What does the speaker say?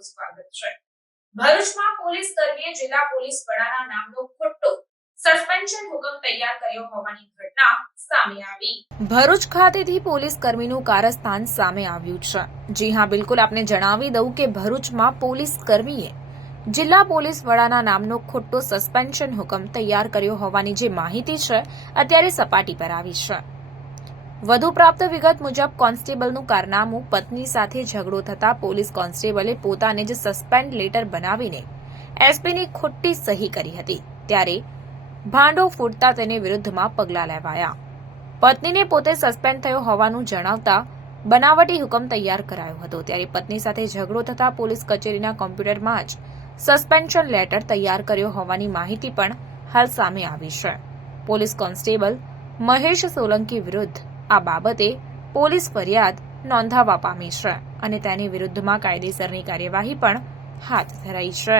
આપનું સ્વાગત છે। ભરૂચમાં પોલીસ કર્મીએ જિલ્લા પોલીસ વડાના નામનો ખોટો સસ્પેન્શન હુકમ તૈયાર કર્યો હોવાની ઘટના સામે આવી। ભરૂચ ખાતેથી પોલીસ કર્મીનું કારસ્તાન સામે આવ્યું છે। જી હા, બિલકુલ આપને જણાવી દઉં કે ભરૂચમાં પોલીસ કર્મીએ જિલ્લા પોલીસ વડાના નામનો ખોટો સસ્પેન્શન હુકમ તૈયાર કર્યો હોવાની જે માહિતી છે અત્યારે સપાટી પર આવી છે। વધુ પ્રાપ્ત વિગત મુજબ કોન્સ્ટેબલનું કારનામું પત્ની સાથે ઝઘડો થતા પોલીસ કોન્સ્ટેબલે પોતાને જ સસ્પેન્ડ લેટર બનાવીને એસપીની ખોટી સહી કરી હતી, ત્યારે ભાંડો ફૂટતા તેની વિરુદ્ધમાં પગલાં લેવાયા। પત્નીને પોતે સસ્પેન્ડ થયો હોવાનું જણાવતા બનાવટી હુકમ તૈયાર કરાયો હતો, ત્યારે પત્ની સાથે ઝઘડો થતા પોલીસ કચેરીના કોમ્પ્યુટરમાં જ સસ્પેન્શન લેટર તૈયાર કર્યો હોવાની માહિતી પણ હાલ સામે આવી છે। પોલીસ કોન્સ્ટેબલ મહેશ સોલંકી વિરુદ્ધ આ બાબતે પોલીસ ફરિયાદ નોંધાવવા પામી છે અને તેની વિરુદ્ધમાં કાયદેસરની કાર્યવાહી પણ હાથ ધરાઈ છે।